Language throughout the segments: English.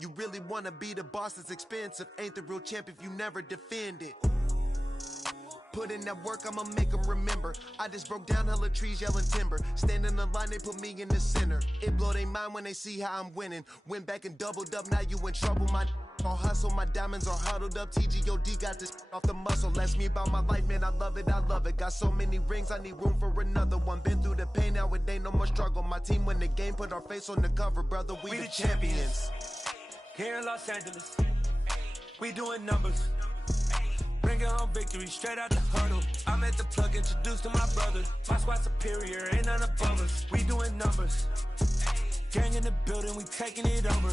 You really wanna be the boss, it's expensive. Ain't the real champ if you never defend it. Put in that work, I'ma make them remember. I just broke down hella trees, yelling timber. Stand in the line, they put me in the center. It blow their mind when they see how I'm winning. Went back and doubled up, now you in trouble. My all hustle, my diamonds are huddled up. TGOD got this off the muscle. Ask me about my life, man, I love it, I love it. Got so many rings, I need room for another one. Been through the pain, now it ain't no more struggle. My team win the game, put our face on the cover, brother, we the champions. Here in Los Angeles, we doing numbers. Bringing home victory straight out the huddle. I'm at the plug, introduced to my brother. My squad superior, ain't none above us. We doing numbers. Gang in the building, we taking it over.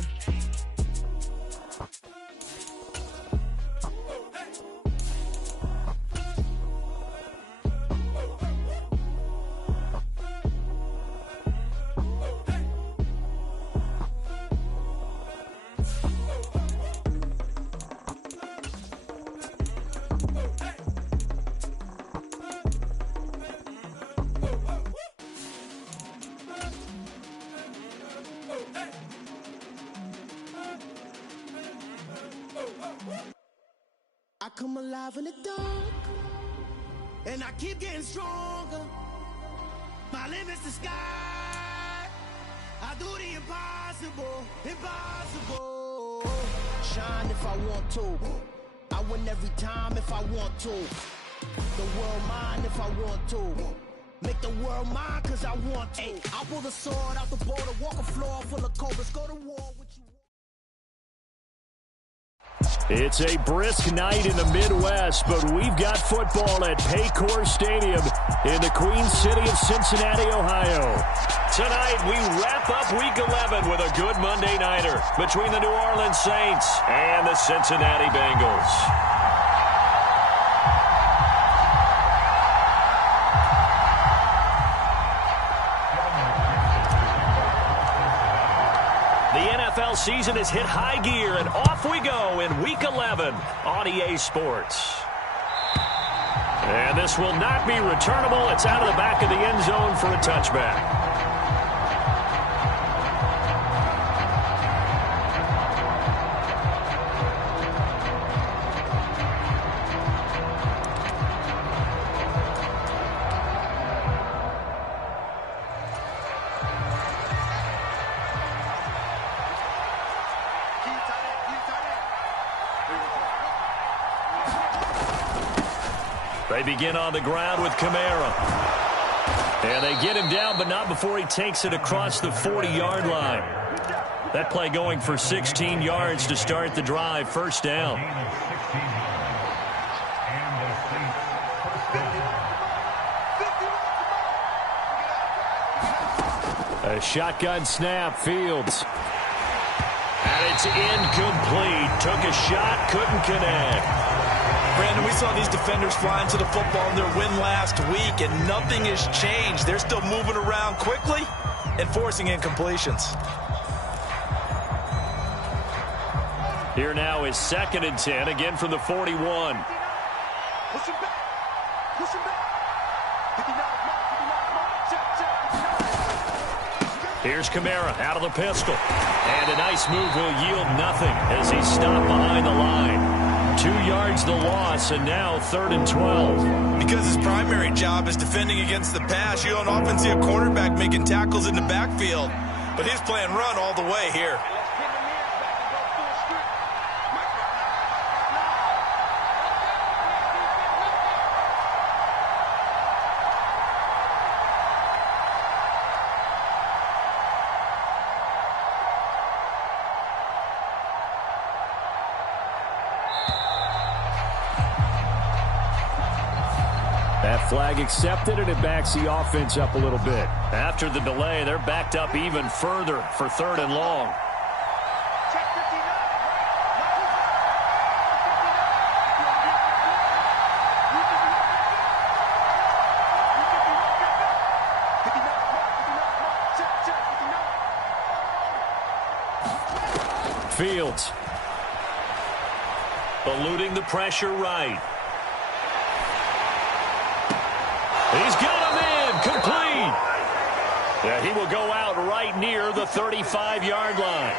I come alive in the dark, and I keep getting stronger. My limit's the sky. I do the impossible, impossible. Shine if I want to. I win every time if I want to. The world mine if I want to. Make the world mine cause I want to. I pull the sword out the border, walk a floor full of cobras, go to war with you. It's a brisk night in the Midwest, but we've got football at Paycor Stadium in the Queen City of Cincinnati, Ohio. Tonight, we wrap up Week 11 with a good Monday nighter between the New Orleans Saints and the Cincinnati Bengals. NFL season has hit high gear, and off we go in Week 11 on EA Sports. And this will not be returnable. It's out of the back of the end zone for a touchback. They begin on the ground with Kamara. And they get him down, but not before he takes it across the 40-yard line. That play going for 16 yards to start the drive. First down. A shotgun snap, Fields. And it's incomplete. Took a shot, couldn't connect. Brandon, we saw these defenders flying to the football in their win last week, and nothing has changed. They're still moving around quickly and forcing incompletions. Here now is 2nd and 10, again from the 41. Push him back. Push him back. Here's Kamara out of the pistol. And a nice move will yield nothing as he's stopped behind the line. 2 yards the loss, and now 3rd and 12. Because his primary job is defending against the pass, you don't often see a cornerback making tackles in the backfield. But he's playing run all the way here. That flag accepted, and it backs the offense up a little bit. After the delay, they're backed up even further for 3rd and long. Fields. Eluding the pressure right. He's got him in. Complete. Yeah, he will go out right near the 35-yard line.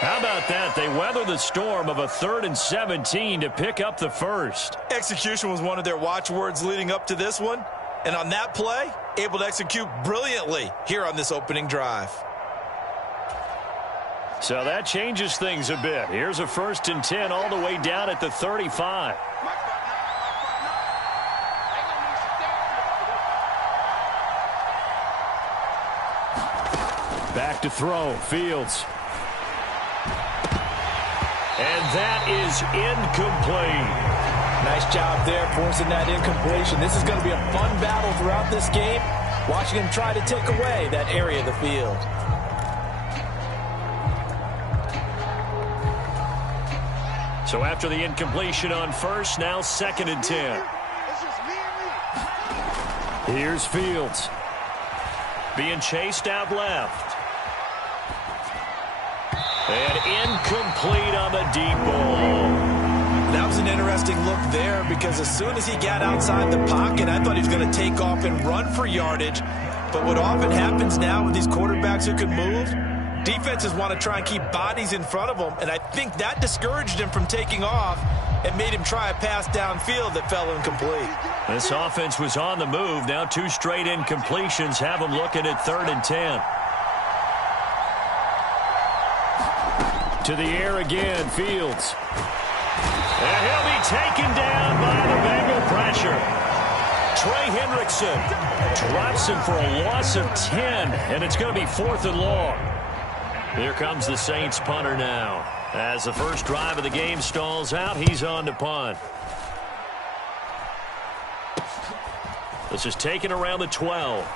How about that? They weather the storm of a 3rd and 17 to pick up the first. Execution was one of their watchwords leading up to this one. And on that play, able to execute brilliantly here on this opening drive. So that changes things a bit. Here's a 1st and 10 all the way down at the 35. Back to throw, Fields. And that is incomplete. Nice job there forcing that incompletion. This is going to be a fun battle throughout this game. Watching him try to take away that area of the field. So after the incompletion on first, now 2nd and 10. Here's Fields. Being chased out left. And incomplete on the deep ball. That was an interesting look there because as soon as he got outside the pocket, I thought he was going to take off and run for yardage. But what often happens now with these quarterbacks who can move, defenses want to try and keep bodies in front of them, and I think that discouraged him from taking off and made him try a pass downfield that fell incomplete. This offense was on the move. Now 2 straight incompletions have them looking at 3rd and 10. To the air again, Fields. And he'll be taken down by the Bengal pressure. Trey Hendrickson drops him for a loss of 10, and it's going to be 4th and long. Here comes the Saints punter now. As the first drive of the game stalls out, he's on to punt. This is taken around the 12.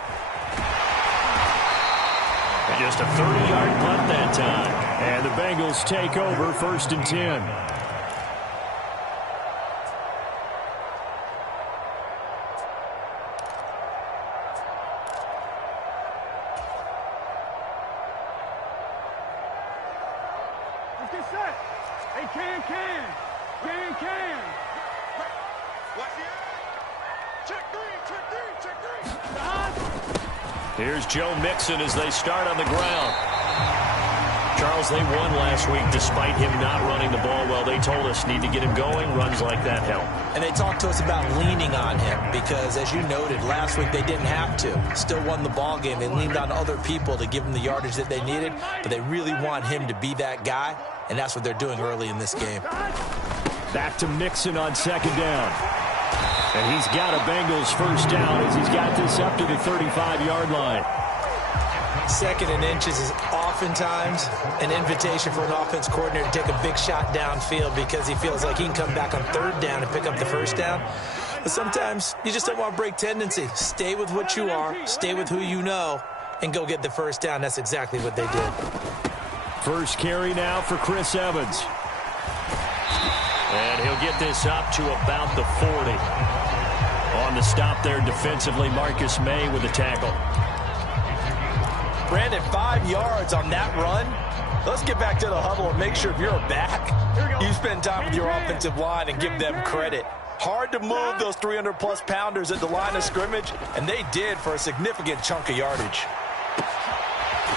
Just a 30-yard punt that time. And the Bengals take over 1st and 10. Let's get set. Hey, can. Watch the eye. Check three. Here's Joe Mixon as they start on the ground. Charles, they won last week despite him not running the ball well. They told us need to get him going. Runs like that help. And they talked to us about leaning on him because, as you noted, last week they didn't have to. Still won the ball game. They leaned on other people to give them the yardage that they needed, but they really want him to be that guy, and that's what they're doing early in this game. Back to Mixon on 2nd down. And he's got a Bengals first down as he's got this up to the 35-yard line. 2nd and inches is oftentimes an invitation for an offense coordinator to take a big shot downfield because he feels like he can come back on 3rd down and pick up the first down. But sometimes you just don't want to break tendency. Stay with what you are, stay with who you know, and go get the first down. That's exactly what they did. First carry now for Chris Evans. And he'll get this up to about the 40. On the stop there defensively, Marcus May with the tackle. Brandon, 5 yards on that run. Let's get back to the huddle and make sure if you're back, you spend time with your offensive line and give them credit. Hard to move those 300-plus pounders at the line of scrimmage, and they did for a significant chunk of yardage.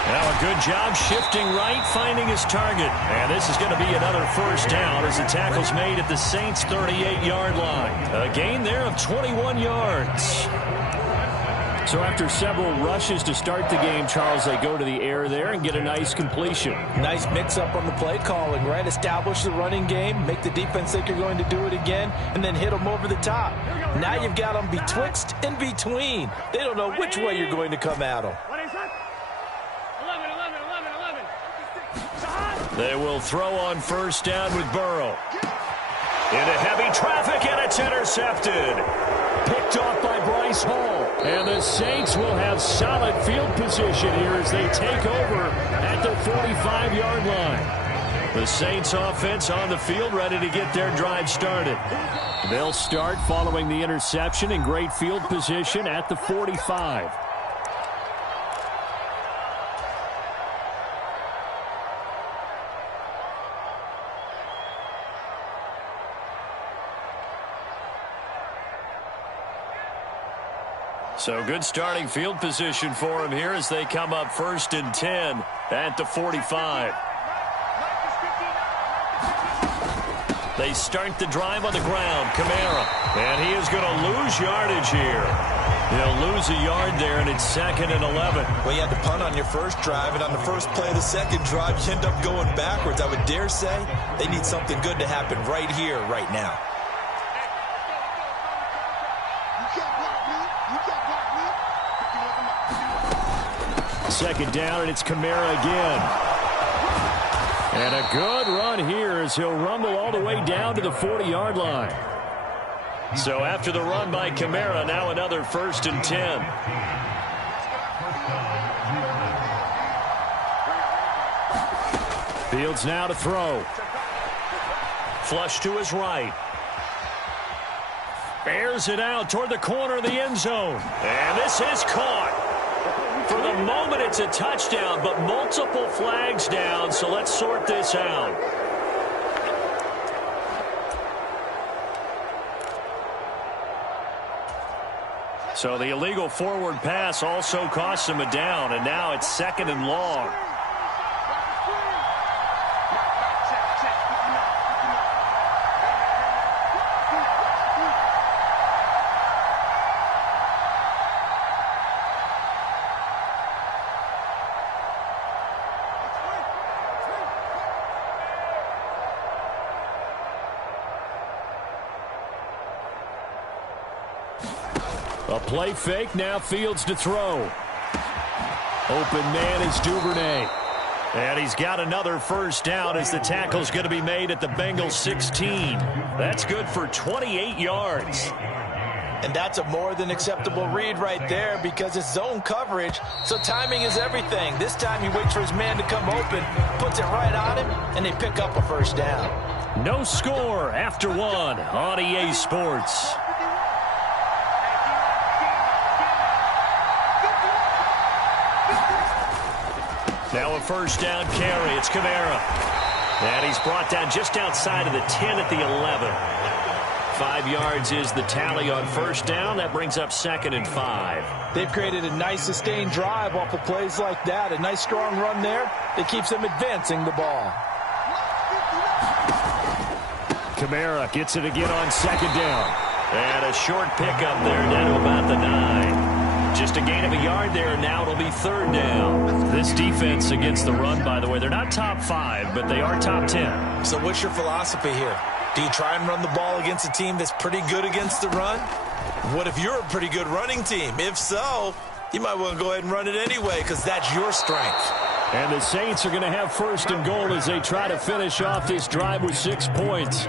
Now a good job shifting right, finding his target. And this is going to be another first down as the tackle's made at the Saints' 38-yard line. A gain there of 21 yards. So after several rushes to start the game, Charles, they go to the air there and get a nice completion. Nice mix-up on the play calling, right? Establish the running game, make the defense think you're going to do it again, and then hit them over the top. Now you've got them betwixt and between. They don't know which way you're going to come at them. They will throw on first down with Burrow. Into heavy traffic, and it's intercepted. Picked off by Bryce Hall. And the Saints will have solid field position here as they take over at the 45-yard line. The Saints offense on the field ready to get their drive started. They'll start following the interception in great field position at the 45. So good starting field position for him here as they come up 1st and 10 at the 45. They start the drive on the ground. Kamara. And he is going to lose yardage here. He'll lose a yard there, and it's 2nd and 11. Well, you had to punt on your first drive, and on the first play of the second drive, you end up going backwards. I would dare say they need something good to happen right here, right now. Second down, and it's Kamara again. And a good run here as he'll rumble all the way down to the 40-yard line. So after the run by Kamara, now another 1st and 10. Fields now to throw. Flush to his right. Bears it out toward the corner of the end zone. And this is caught. For the moment, it's a touchdown, but multiple flags down, so let's sort this out. So the illegal forward pass also costs him a down, and now it's 2nd and long. A play fake, now Fields to throw. Open man is Duvernay. And he's got another 1st down as the tackle's going to be made at the Bengals 16. That's good for 28 yards. And that's a more than acceptable read right there because it's zone coverage, so timing is everything. This time he waits for his man to come open, puts it right on him, and they pick up a 1st down. No score after 1 on EA Sports. Now a 1st down carry. It's Kamara. And he's brought down just outside of the 10 at the 11. 5 yards is the tally on 1st down. That brings up 2nd and 5. They've created a nice sustained drive off of plays like that. A nice strong run there that keeps them advancing the ball. Kamara gets it again on 2nd down. And a short pickup there down to about the 9. Just a gain of a yard there, and now it'll be 3rd down. This defense against the run, by the way, they're not top 5, but they are top 10. So what's your philosophy here? Do you try and run the ball against a team that's pretty good against the run? What if you're a pretty good running team? If so, you might want to go ahead and run it anyway because that's your strength. And the Saints are going to have 1st and goal as they try to finish off this drive with 6 points.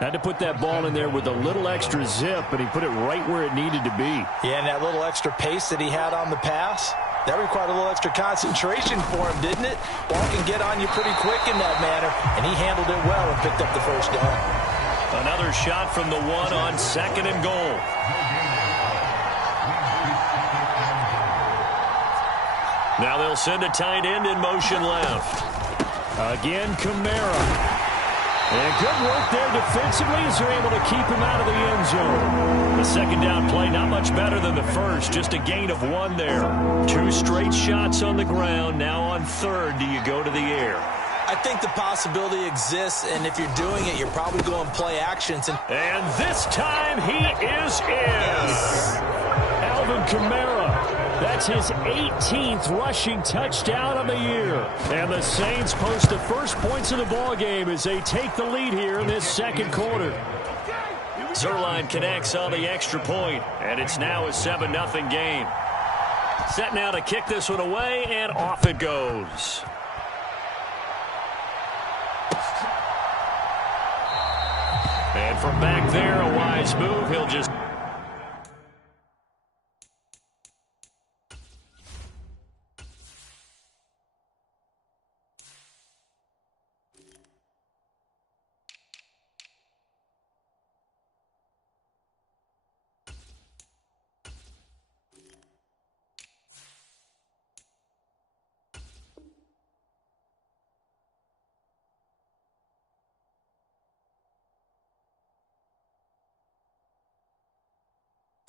Had to put that ball in there with a little extra zip, but he put it right where it needed to be. Yeah, and that little extra pace that he had on the pass, that required a little extra concentration for him, didn't it? Ball can get on you pretty quick in that manner, and he handled it well and picked up the 1st down. Another shot from the 1 on 2nd and goal. Now they'll send a tight end in motion left. Again, Kamara. And good work there defensively as they're able to keep him out of the end zone. The 2nd down play not much better than the first, just a gain of 1 there. 2 straight shots on the ground. Now on 3rd, do you go to the air? I think the possibility exists, and if you're doing it, you're probably going play actions. And this time he is in. Alvin Kamara. That's his 18th rushing touchdown of the year. And the Saints post the first points of the ballgame as they take the lead here in this 2nd quarter. Zerline connects on the extra point, and it's now a 7-0 game. Set now to kick this one away, and off it goes. And from back there, a wise move. He'll just...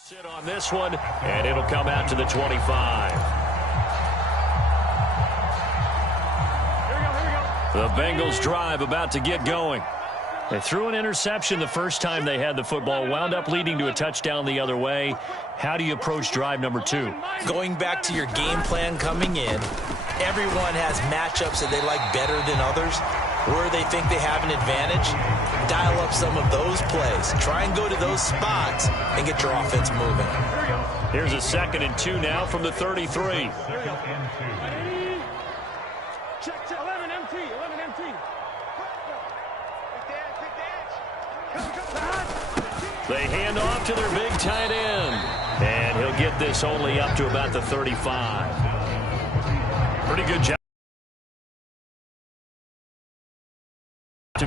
sit on this one, and it'll come out to the 25. Here we go. The Bengals drive about to get going. They threw an interception the first time they had the football, wound up leading to a touchdown the other way. How do you approach drive number 2? Going back to your game plan coming in, everyone has matchups that they like better than others, where they think they have an advantage. Dial up some of those plays. Try and go to those spots and get your offense moving. Here's a 2nd and 2 now from the 33. Check 11 MT, 11 MT. They hand off to their big tight end. And he'll get this only up to about the 35. Pretty good job.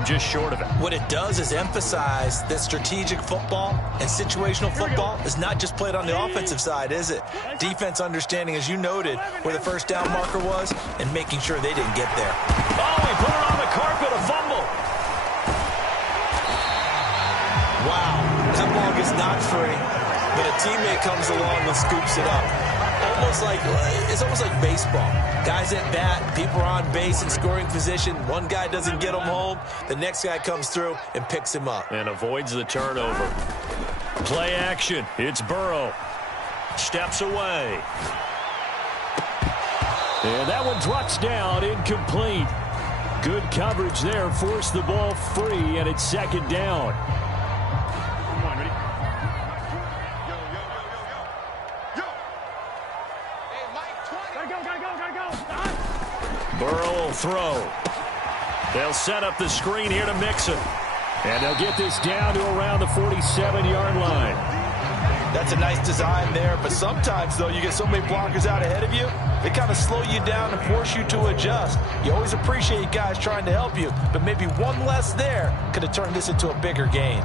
Just short of it. What it does is emphasize that strategic football and situational football is not just played on the offensive side, is it? Defense understanding, as you noted, where the first down marker was and making sure they didn't get there. Oh, he put it on the carpet, a fumble. Wow, that ball gets knocked free, but a teammate comes along and scoops it up. It's almost like baseball. Guys at bat, people are on base in scoring position. One guy doesn't get him home. The next guy comes through and picks him up. And avoids the turnover. Play action. It's Burrow. Steps away. And that one drops down, incomplete. Good coverage there. Forced the ball free, and it's 2nd down. Burrow will throw. They'll set up the screen here to Mixon. And they'll get this down to around the 47-yard line. That's a nice design there, but sometimes, though, you get so many blockers out ahead of you, they kind of slow you down and force you to adjust. You always appreciate guys trying to help you, but maybe one less there could have turned this into a bigger gain.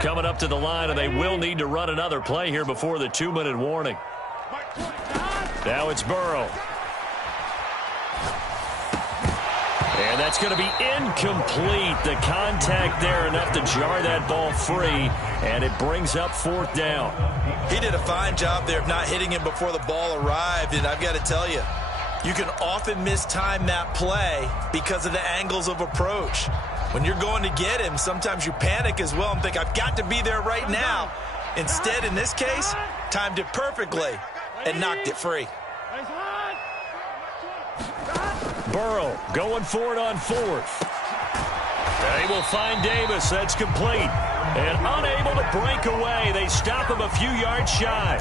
Coming up to the line, and they will need to run another play here before the 2-minute warning. Now it's Burrow. And that's going to be incomplete. The contact there enough to jar that ball free, and it brings up 4th down. He did a fine job there of not hitting him before the ball arrived, and I've got to tell you, you can often mistime that play because of the angles of approach. When you're going to get him, sometimes you panic as well and think, I've got to be there right now. Instead, in this case, timed it perfectly and knocked it free. Burrow going for it on 4th. They will find Davis. That's complete. And unable to break away. They stop him a few yards shy.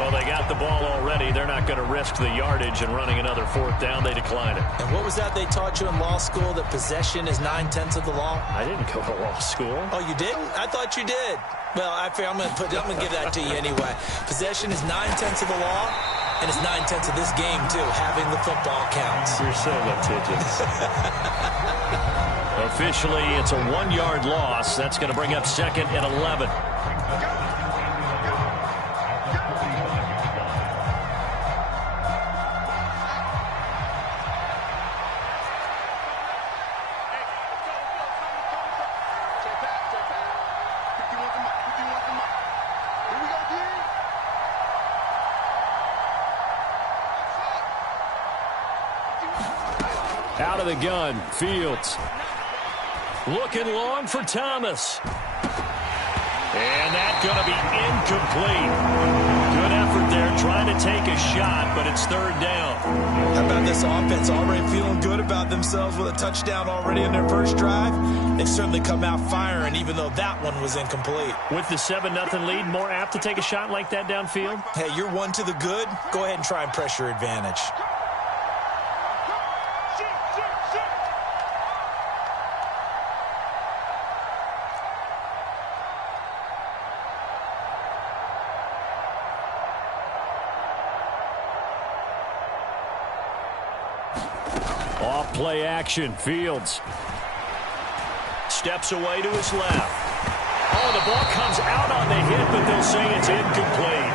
Well, they got the ball already. They're not going to risk the yardage and running another 4th down. They decline it. And what was that they taught you in law school, that possession is 9/10 of the law? I didn't go to law school. Oh, you didn't? I thought you did. Well, I'm going to give that to you anyway. Possession is 9/10 of the law, and it's 9/10 of this game, too. Having the football counts. You're so litigious. Officially, it's a 1-yard loss. That's going to bring up 2nd and 11. Out of the gun, Fields. Looking long for Thomas. And that's going to be incomplete. Good effort there trying to take a shot, but it's 3rd down. How about this offense already feeling good about themselves with a touchdown already in their first drive? They've certainly come out firing, even though that one was incomplete. With the 7-0 lead, more apt to take a shot like that downfield? Hey, you're one to the good. Go ahead and try and press your advantage. Off play action, Fields. Steps away to his left. Oh, the ball comes out on the hit, but they'll say it's incomplete.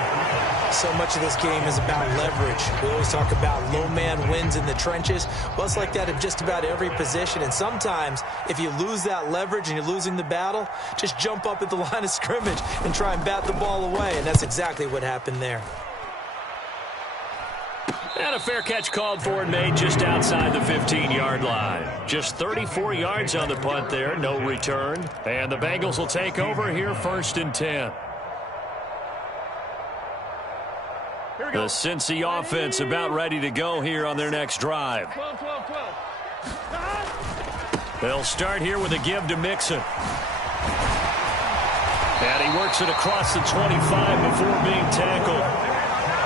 So much of this game is about leverage. We always talk about low man wins in the trenches. Well, it's like that in just about every position. And sometimes, if you lose that leverage and you're losing the battle, just jump up at the line of scrimmage and try and bat the ball away. And that's exactly what happened there. And a fair catch called for and made just outside the 15-yard line. Just 34 yards on the punt there, no return. And the Bengals will take over here 1st and 10. The Cincy offense about ready to go here on their next drive. 12, 12, 12. They'll start here with a give to Mixon. And he works it across the 25 before being tackled.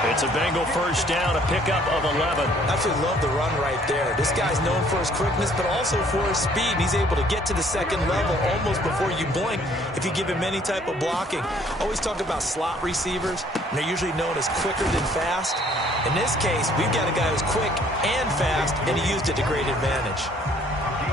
It's a Bengal first down, a pickup of 11. Absolutely love the run right there. This guy's known for his quickness, but also for his speed. And he's able to get to the second level almost before you blink if you give him any type of blocking. Always talk about slot receivers, and they're usually known as quicker than fast. In this case, we've got a guy who's quick and fast, and he used it to great advantage.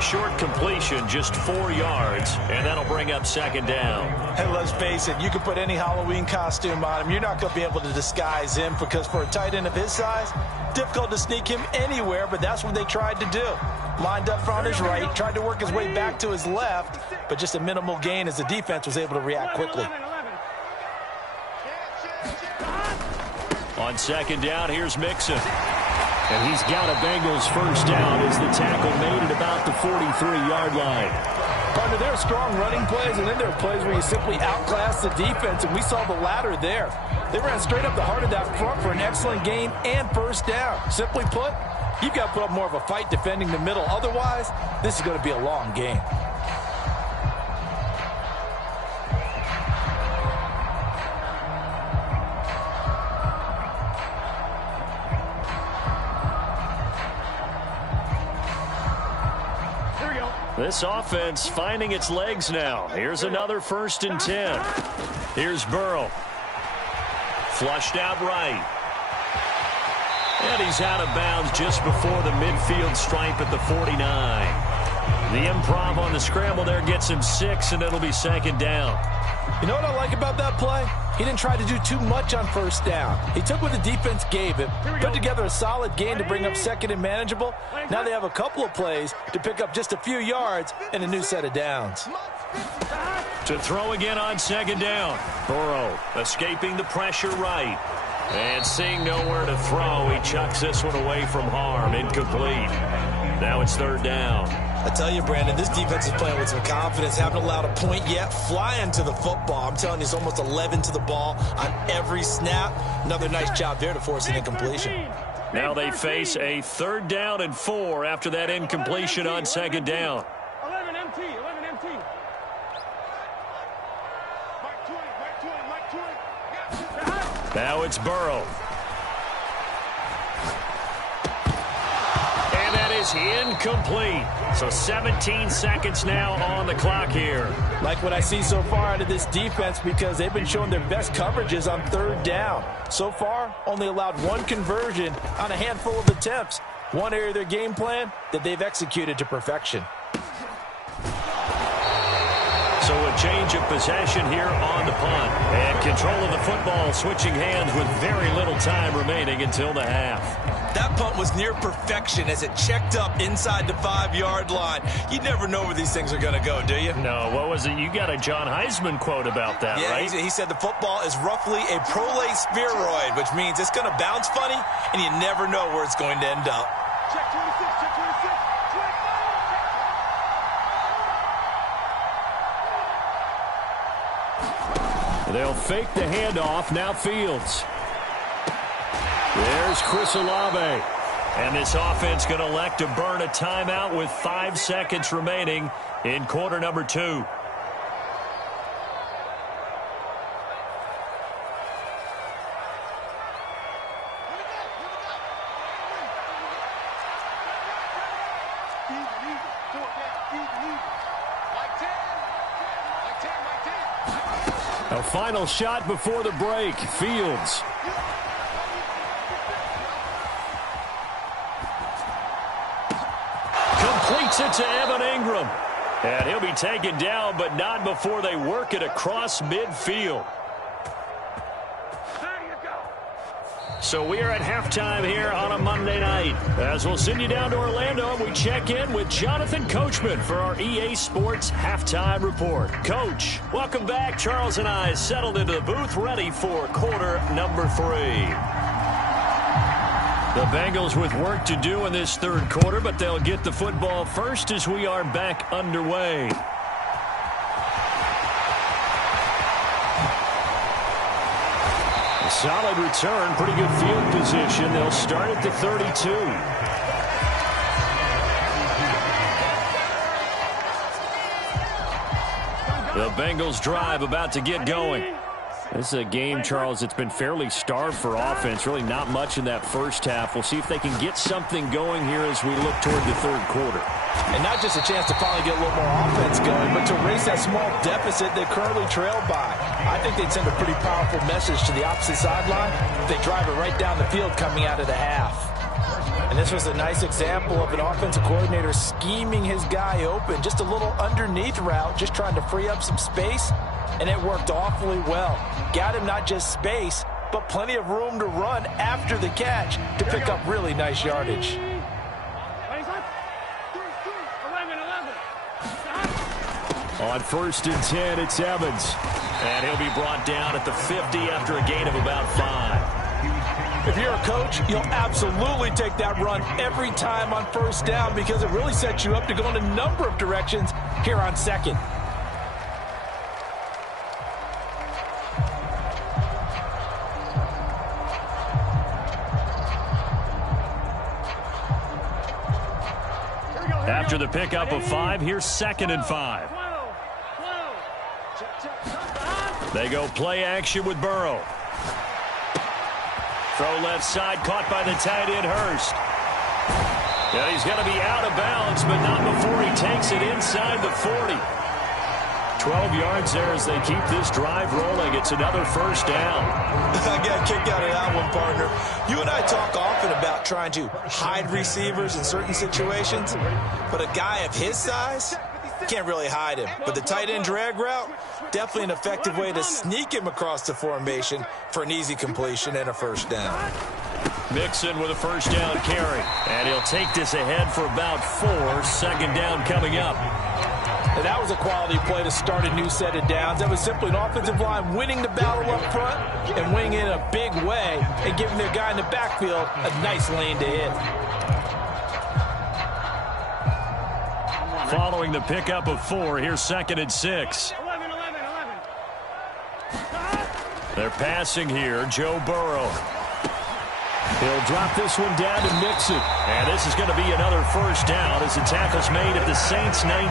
Short completion, just 4 yards, and that'll bring up 2nd down. Hey, let's face it, you can put any Halloween costume on him. You're not going to be able to disguise him because for a tight end of his size, difficult to sneak him anywhere, but that's what they tried to do. Lined up on his right, tried to work his way back to his left, but just a minimal gain as the defense was able to react quickly. On 2nd down, here's Mixon. And he's got a Bengals first down as the tackle made at about the 43-yard line. Partner, there are strong running plays, and then there are plays where you simply outclass the defense, and we saw the latter there. They ran straight up the heart of that front for an excellent gain and first down. Simply put, you've got to put up more of a fight defending the middle. Otherwise, this is going to be a long game. This offense finding its legs now. Here's another 1st and 10. Here's Burrow. Flushed out right. And he's out of bounds just before the midfield stripe at the 49. The improv on the scramble there gets him 6, and it'll be 2nd down. You know what I like about that play? He didn't try to do too much on first down. He took what the defense gave him, put together a solid gain to bring up 2nd and manageable. Now they have a couple of plays to pick up just a few yards and a new set of downs. To throw again on 2nd down. Burrow escaping the pressure right. And seeing nowhere to throw, he chucks this one away from harm. Incomplete. Now it's 3rd down. I tell you, Brandon, this defense is playing with some confidence. Haven't allowed a point yet. Flying to the football. I'm telling you, it's almost 11 to the ball on every snap. Another nice job there to force an incompletion. Now they face a 3rd down and 4 after that incompletion on 2nd down. 11 MT, 11 MT. Now it's Burrow. And that is incomplete. So 17 seconds now on the clock here. Like what I see so far out of this defense because they've been showing their best coverages on 3rd down. So far, only allowed 1 conversion on a handful of attempts. One area of their game plan that they've executed to perfection. So a change of possession here on the punt. And control of the football switching hands with very little time remaining until the half. That punt was near perfection as it checked up inside the 5-yard line. You never know where these things are going to go, do you? No, what was it? You got a John Heisman quote about that, right? Yeah, he said the football is roughly a prolate spheroid, which means it's going to bounce funny, and you never know where it's going to end up. Check 26, check 26. They'll fake the handoff. Now Fields. There's Chris Olave. And this offense going to elect to burn a timeout with 5 seconds remaining in quarter number 2. A final shot before the break. Fields. Completes it to Evan Ingram. And he'll be taken down, but not before they work it across midfield. So we are at halftime here on a Monday night. As we'll send you down to Orlando, and we check in with Jonathan Coachman for our EA Sports Halftime Report. Coach, welcome back. Charles and I settled into the booth, ready for quarter number 3. The Bengals with work to do in this third quarter, but they'll get the football first as we are back underway. A solid return, pretty good field position. They'll start at the 32. The Bengals drive about to get going. This is a game, Charles, that's been fairly starved for offense. Really not much in that first half. We'll see if they can get something going here as we look toward the third quarter. And not just a chance to finally get a little more offense going, but to erase that small deficit they currently trailed by. I think they'd send a pretty powerful message to the opposite sideline if they drive it right down the field coming out of the half. And this was a nice example of an offensive coordinator scheming his guy open. Just a little underneath route, just trying to free up some space. And it worked awfully well. Got him not just space, but plenty of room to run after the catch to pick up really nice yardage. On 1st and 10, it's Evans. And he'll be brought down at the 50 after a gain of about 5. If you're a coach, you'll absolutely take that run every time on 1st down because it really sets you up to go in a number of directions here on 2nd. After the pickup of 5, here's 2nd and 5. They go play action with Burrow. Throw left side, caught by the tight end, Hurst. And he's going to be out of bounds, but not before he takes it inside the 40. 12 yards there as they keep this drive rolling. It's another 1st down. I got a kick out of that one, partner. You and I talk often about trying to hide receivers in certain situations, but a guy of his size can't really hide him. But the tight end drag route, definitely an effective way to sneak him across the formation for an easy completion and a 1st down. Mixon with a 1st down carry. And he'll take this ahead for about 4. 2nd down coming up. And that was a quality play to start a new set of downs. That was simply an offensive line winning the battle up front and winning it in a big way and giving their guy in the backfield a nice lane to hit. Following the pickup of 4, here's 2nd and 6. They're passing here. Joe Burrow. He'll drop this one down to Mixon. And this is going to be another 1st down as the tackle's made at the Saints 19.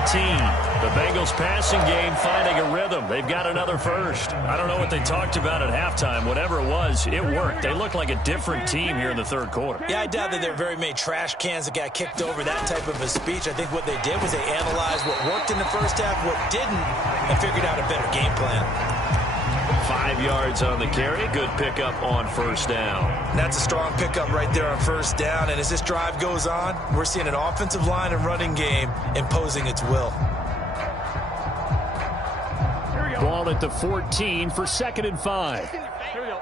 The Bengals passing game finding a rhythm. They've got another 1st. I don't know what they talked about at halftime. Whatever it was, it worked. They look like a different team here in the third quarter. Yeah, I doubt that there were very many trash cans that got kicked over that type of a speech. I think what they did was they analyzed what worked in the first half, what didn't, and figured out a better game plan. 5 yards on the carry. Good pickup on 1st down. And that's a strong pickup right there on 1st down. And as this drive goes on, we're seeing an offensive line and running game imposing its will. Ball at the 14 for 2nd and 5. Here we go.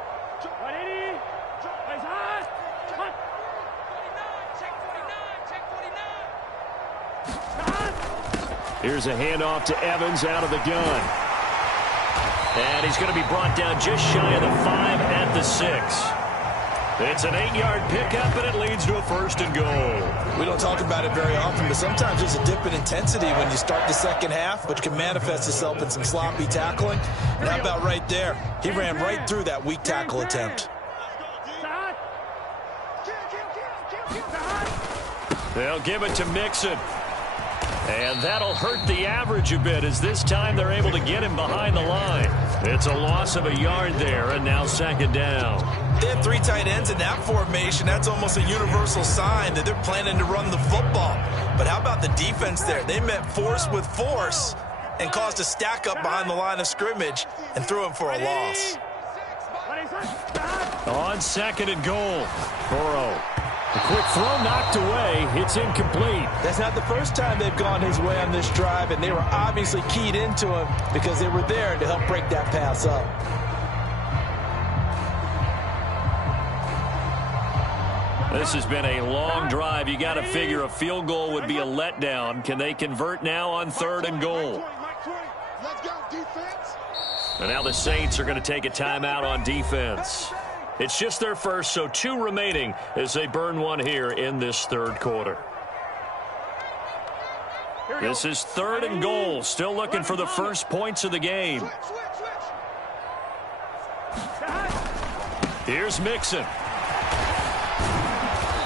Here's a handoff to Evans out of the gun. And he's going to be brought down just shy of the 5 at the 6. It's an 8-yard pickup, and it leads to a 1st and goal. We don't talk about it very often, but sometimes there's a dip in intensity when you start the second half, which can manifest itself in some sloppy tackling. And how about right there? He ran right through that weak tackle attempt. They'll give it to Mixon. And that'll hurt the average a bit as this time they're able to get him behind the line. It's a loss of a yard there, and now 2nd down. They have 3 tight ends in that formation. That's almost a universal sign that they're planning to run the football. But how about the defense there? They met force with force and caused a stack up behind the line of scrimmage and threw him for a loss. On 2nd and goal, Burrow. A quick throw knocked away. It's incomplete. That's not the first time they've gone his way on this drive, and they were obviously keyed into him because they were there to help break that pass up. This has been a long drive. You got to figure a field goal would be a letdown. Can they convert now on 3rd and goal? And now the Saints are going to take a timeout on defense. It's just their first, so 2 remaining as they burn one here in this 3rd quarter. This is 3rd and goal. Still looking for the first points of the game. Here's Mixon.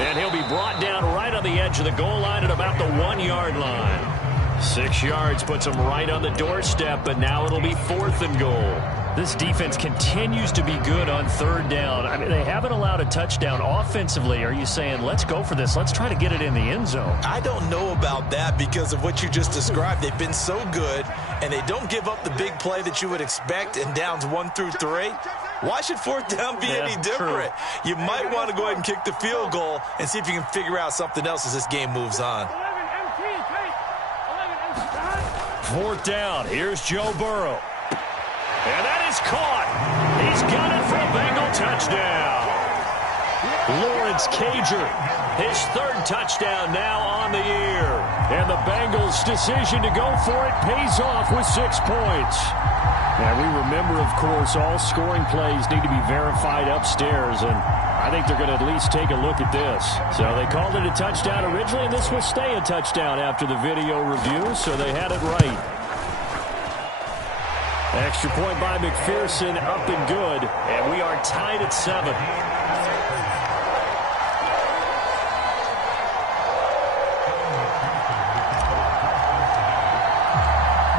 And he'll be brought down right on the edge of the goal line at about the 1-yard line. 6 yards puts him right on the doorstep, but now it'll be 4th and goal. This defense continues to be good on 3rd down. I mean, they haven't allowed a touchdown offensively. Are you saying, let's go for this? Let's try to get it in the end zone. I don't know about that because of what you just described. They've been so good, and they don't give up the big play that you would expect in downs 1 through 3. Why should 4th down be any different? True. You might want to go ahead and kick the field goal and see if you can figure out something else as this game moves on. 4th down. Here's Joe Burrow. And that is caught. He's got it for a Bengal touchdown. Lawrence Cager, his 3rd touchdown now on the year. And the Bengals' decision to go for it pays off with 6 points. Now, we remember, of course, all scoring plays need to be verified upstairs, and I think they're going to at least take a look at this. So they called it a touchdown originally, and this will stay a touchdown after the video review, so they had it right. Extra point by McPherson, up and good, and we are tied at 7.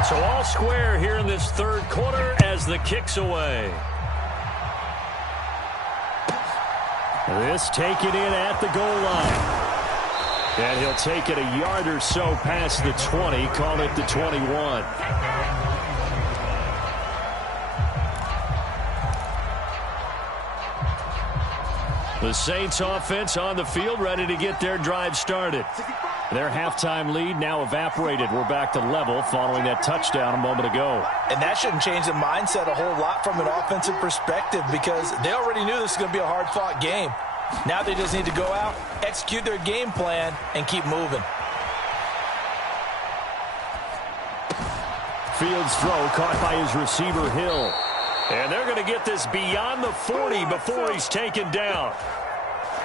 So all square here in this 3rd quarter as the kick's away. This taken in at the goal line. And he'll take it a yard or so past the 20, call it the 21. The Saints offense on the field, ready to get their drive started. Their halftime lead now evaporated. We're back to level following that touchdown a moment ago. And that shouldn't change the mindset a whole lot from an offensive perspective because they already knew this was going to be a hard-fought game. Now they just need to go out, execute their game plan, and keep moving. Fields' throw caught by his receiver, Hill. And they're going to get this beyond the 40 before he's taken down.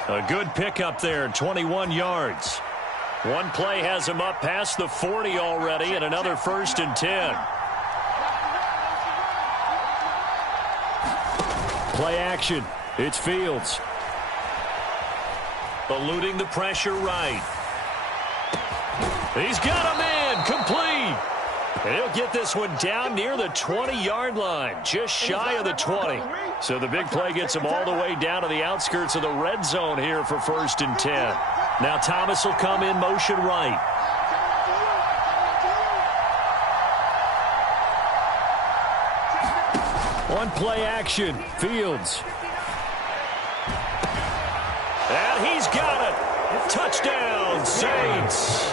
A good pickup there, 21 yards. One play has him up past the 40 already, and another 1st and 10. Play action. It's Fields. Eluding the pressure right. He's got a man, complete. And he'll get this one down near the 20-yard line, just shy of the 20. So the big play gets him all the way down to the outskirts of the red zone here for 1st and 10. Now Thomas will come in motion right. One play action, Fields. And he's got it. Touchdown, Saints.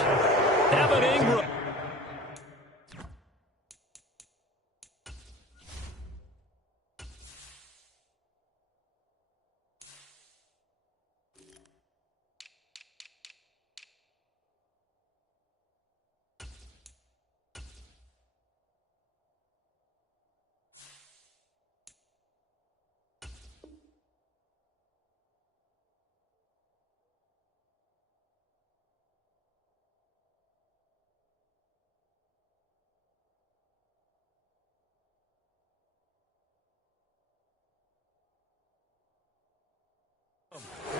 Evan Ingram.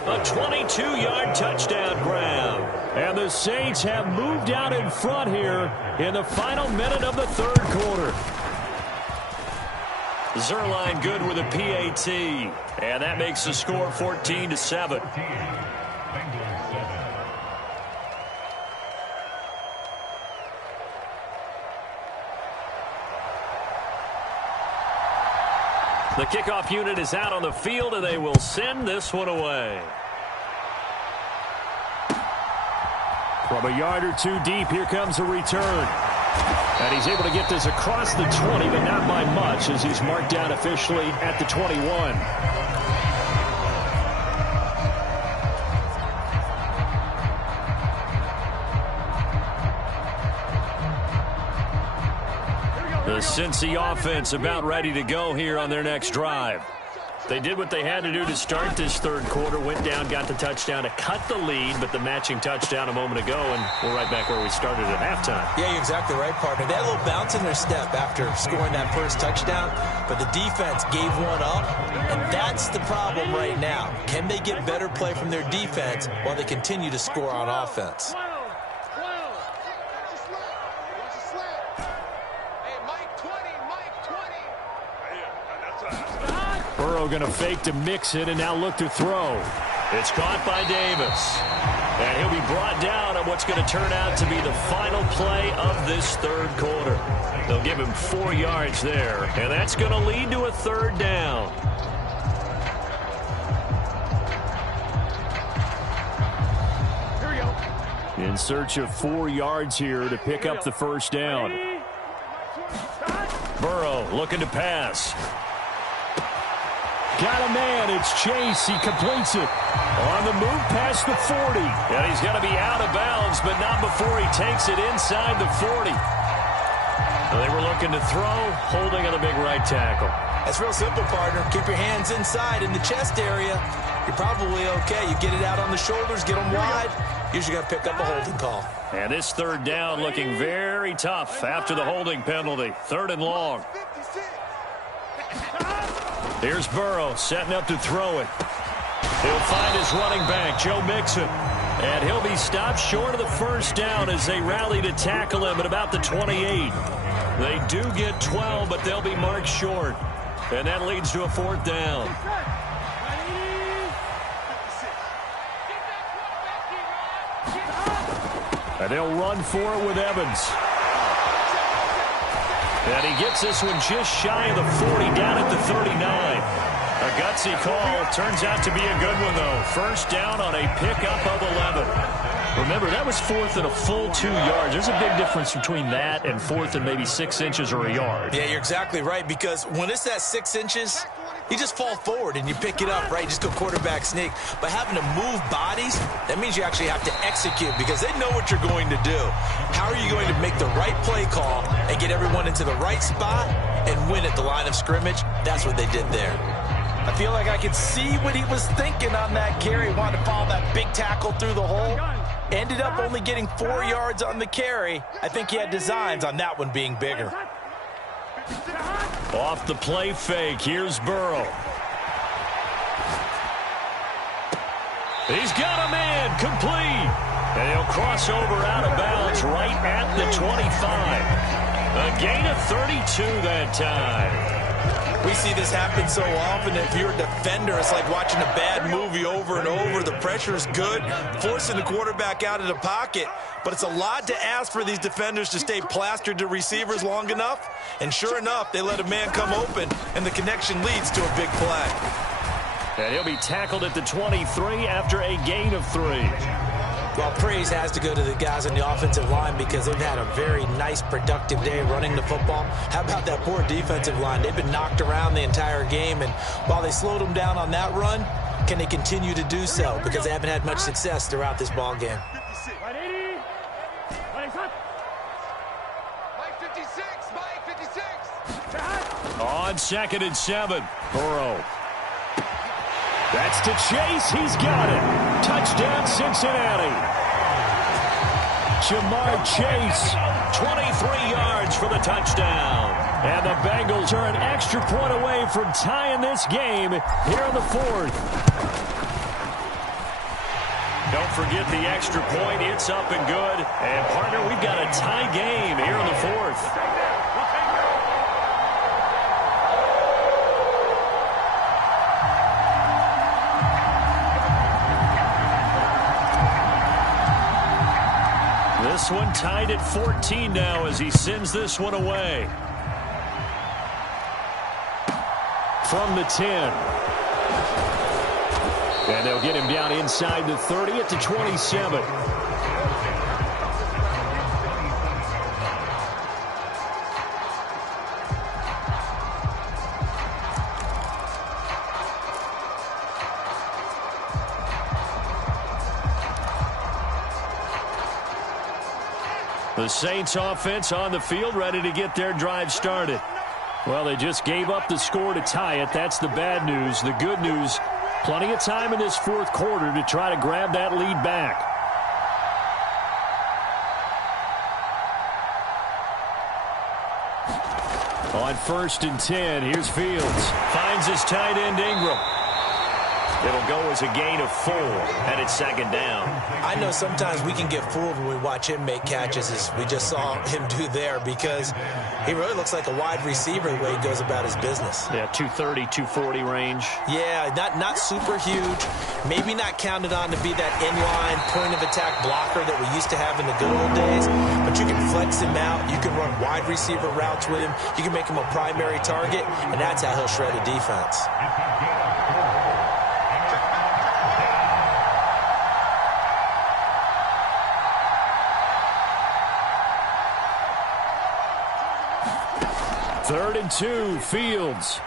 A 22-yard touchdown grab. And the Saints have moved out in front here in the final minute of the 3rd quarter. Zerline good with a PAT. And that makes the score 14-7. The kickoff unit is out on the field, and they will send this one away. From a yard or 2 deep, here comes a return. And he's able to get this across the 20, but not by much, as he's marked down officially at the 21. Cincy offense about ready to go here on their next drive. They did what they had to do to start this third quarter, went down, got the touchdown to cut the lead, but the matching touchdown a moment ago, and we're right back where we started at halftime. Yeah, you're exactly right, partner. They had a little bounce in their step after scoring that first touchdown, but the defense gave one up, and that's the problem right now. Can they get better play from their defense while they continue to score on offense? Burrow going to fake to mix it and now look to throw. It's caught by Davis. And he'll be brought down on what's going to turn out to be the final play of this third quarter. They'll give him 4 yards there, and that's going to lead to a third down. Here we go. In search of 4 yards here to pick up the first down. Burrow looking to pass. Got a man. It's Chase. He completes it. On the move past the 40. And he's going to be out of bounds, but not before he takes it inside the 40. They were looking to throw, holding on the big right tackle. That's real simple, partner. Keep your hands inside in the chest area. You're probably okay. You get it out on the shoulders, get them wide. Usually got to pick up a holding call. And this third down looking very tough after the holding penalty. 3rd and long. Here's Burrow setting up to throw it. He'll find his running back, Joe Mixon. And he'll be stopped short of the first down as they rally to tackle him at about the 28. They do get 12, but they'll be marked short. And that leads to a 4th down. And they'll run for it with Evans. And he gets this one just shy of the 40, down at the 39. A gutsy call. Turns out to be a good one, though. First down on a pickup of 11. Remember, that was 4th and a full 2 yards. There's a big difference between that and 4th and maybe 6 inches or a yard. Yeah, you're exactly right, because when it's that 6 inches, you just fall forward and you pick it up, right? Just go quarterback sneak. But having to move bodies, that means you actually have to execute because they know what you're going to do. How are you going to make the right play call and get everyone into the right spot and win at the line of scrimmage? That's what they did there. I feel like I could see what he was thinking on that carry. Wanted to follow that big tackle through the hole. Ended up only getting 4 yards on the carry. I think he had designs on that one being bigger. Off the play fake, here's Burrow. He's got a man, complete. And he'll cross over out of bounds right at the 25. A gain of 32 that time. We see this happen so often. If you're a defender, it's like watching a bad movie over and over. The pressure is good, forcing the quarterback out of the pocket. But it's a lot to ask for these defenders to stay plastered to receivers long enough. And sure enough, they let a man come open, and the connection leads to a big play. And he'll be tackled at the 23 after a gain of 3. Well, praise has to go to the guys on the offensive line because they've had a very nice, productive day running the football. How about that poor defensive line? They've been knocked around the entire game, and while they slowed them down on that run, can they continue to do so? Because they haven't had much success throughout this ball game. On 2nd and 7, Burrow. That's to Chase. He's got it. Touchdown, Cincinnati. Jamar Chase, 23 yards for the touchdown. And the Bengals are an extra point away from tying this game here in the 4th. Don't forget the extra point. It's up and good. And, partner, we've got a tie game here in the 4th. This one tied at 14 now as he sends this one away. From the 10. And they'll get him down inside the 30 at the 27. The Saints offense on the field, ready to get their drive started. Well, they just gave up the score to tie it. That's the bad news. The good news, plenty of time in this fourth quarter to try to grab that lead back. On 1st and 10, here's Fields. Finds his tight end, Ingram. It'll go as a gain of 4, and it's 2nd down. I know sometimes we can get fooled when we watch him make catches, as we just saw him do there, because he really looks like a wide receiver the way he goes about his business. Yeah, 230, 240 range. Yeah, not super huge. Maybe not counted on to be that inline point-of-attack blocker that we used to have in the good old days, but you can flex him out. You can run wide receiver routes with him. You can make him a primary target, and that's how he'll shred a defense. Third and 2, Fields.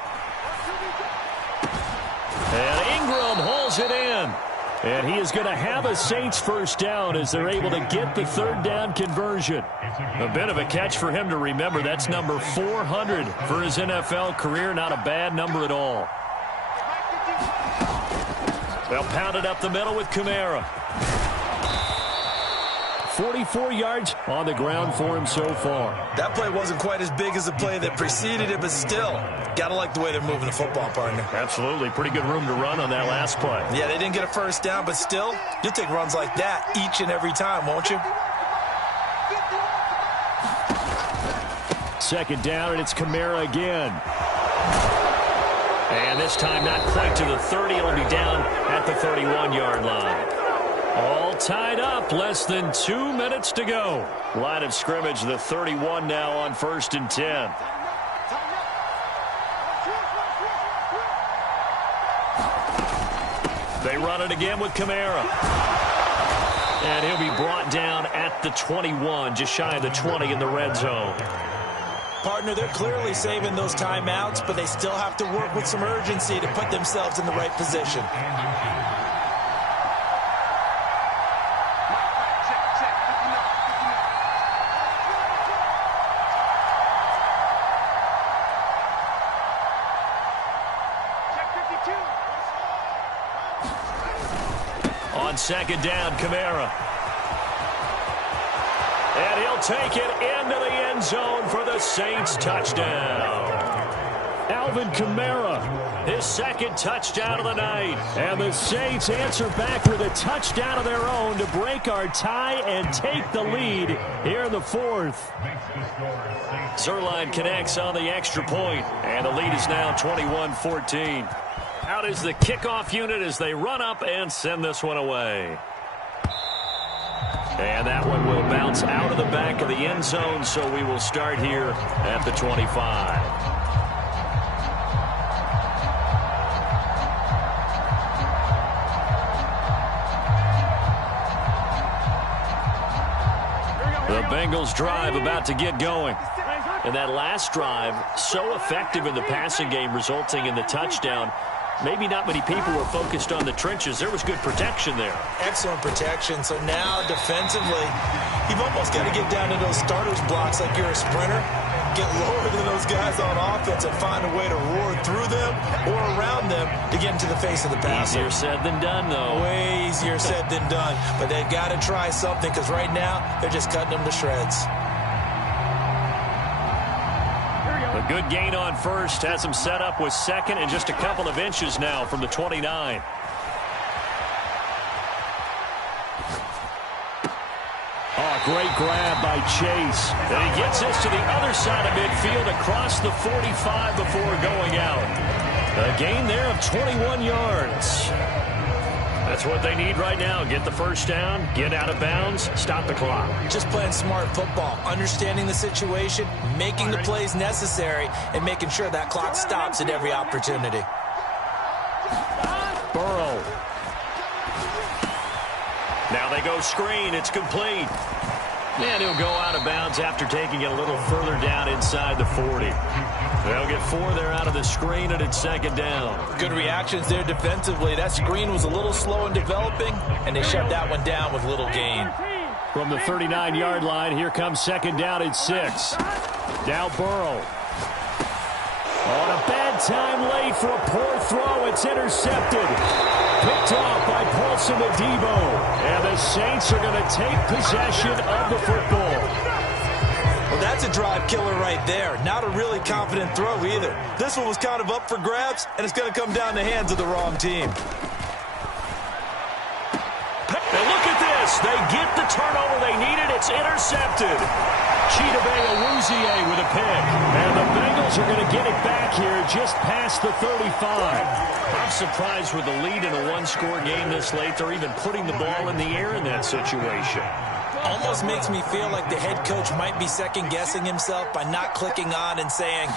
And Ingram hauls it in. And he is going to have a Saints first down as they're able to get the 3rd down conversion. A bit of a catch for him to remember. That's number 400 for his NFL career. Not a bad number at all. They'll pound it up the middle with Kamara. 44 yards on the ground for him so far. That play wasn't quite as big as the play that preceded it, but still, got to like the way they're moving the football, partner. Absolutely. Pretty good room to run on that last play. Yeah, they didn't get a first down, but still, you'll take runs like that each and every time, won't you? 2nd down, and it's Kamara again. And this time not quite to the 30. It'll be down at the 31-yard line. All tied up, less than 2 minutes to go. Line of scrimmage, the 31 now on 1st and 10. They run it again with Kamara. And he'll be brought down at the 21, just shy of the 20 in the red zone. Partner, they're clearly saving those timeouts, but they still have to work with some urgency to put themselves in the right position. On 2nd down, Kamara. And he'll take it into the end zone for the Saints touchdown. Alvin Kamara, his 2nd touchdown of the night. And the Saints answer back with a touchdown of their own to break our tie and take the lead here in the 4th. Zerline connects on the extra point, and the lead is now 21-14. Out is the kickoff unit as they run up and send this one away. And that one will bounce out of the back of the end zone, so we will start here at the 25. The Bengals drive about to get going. And that last drive, so effective in the passing game, resulting in the touchdown. Maybe not many people were focused on the trenches. There was good protection there. Excellent protection. So now defensively, you've almost got to get down to those starters blocks like you're a sprinter. Get lower than those guys on offense and find a way to roar through them or around them to get into the face of the passer. Easier said than done, though. Way easier said than done. But they've got to try something because right now they're just cutting them to shreds. A good gain on 1st has him set up with 2nd and just a couple of inches now from the 29. Oh, great grab by Chase. And he gets this to the other side of midfield across the 45 before going out. A gain there of 21 yards. That's what they need right now. Get the first down, get out of bounds, stop the clock. Just playing smart football, understanding the situation, making the plays necessary, and making sure that clock stops at every opportunity. Burrow. Now they go screen. It's complete. And he'll go out of bounds after taking it a little further down inside the 40. They'll get 4 there out of the screen, and it's 2nd down. Good reactions there defensively. That screen was a little slow in developing, and they shut that one down with little gain. From the 39-yard line, here comes second down and 6. Now Burrow. On a bad time late for a poor throw. It's intercepted. Picked off by Paulson Adebo. And the Saints are going to take possession of the football. Well, that's a drive killer right there. Not a really confident throw either. This one was kind of up for grabs, and it's going to come down the hands of the wrong team. And look at this. They get the turnover they needed. It's intercepted. Chidobe Awuzie with a pick. And the Bengals are going to get it back here just past the 35. I'm surprised with the lead in a one-score game this late. They're even putting the ball in the air in that situation. Almost makes me feel like the head coach might be second-guessing himself by not clicking on and saying,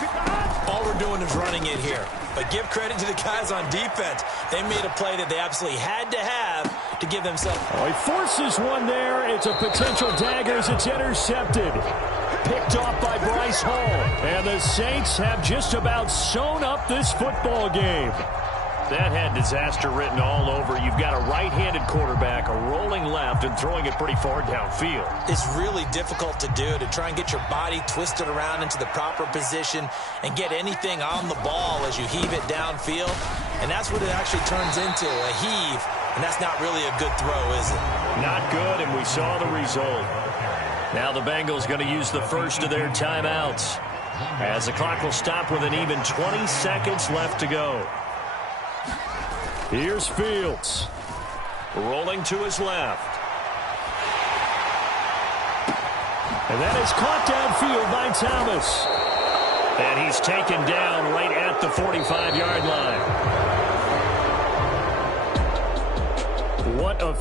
all we're doing is running it here. But give credit to the guys on defense. They made a play that they absolutely had to have to give themselves. Oh, he forces one there. It's a potential dagger as it's intercepted. Picked off by Bryce Hall. And the Saints have just about sewn up this football game. That had disaster written all over. You've got a right-handed quarterback, a rolling left, and throwing it pretty far downfield. It's really difficult to do, to try and get your body twisted around into the proper position and get anything on the ball as you heave it downfield. And that's what it actually turns into, a heave. And that's not really a good throw, is it? Not good, and we saw the result. Now the Bengals going to use the first of their timeouts, as the clock will stop with an even 20 seconds left to go. Here's Fields. Rolling to his left. And that is caught downfield by Thomas. And he's taken down right at the 45-yard line. What a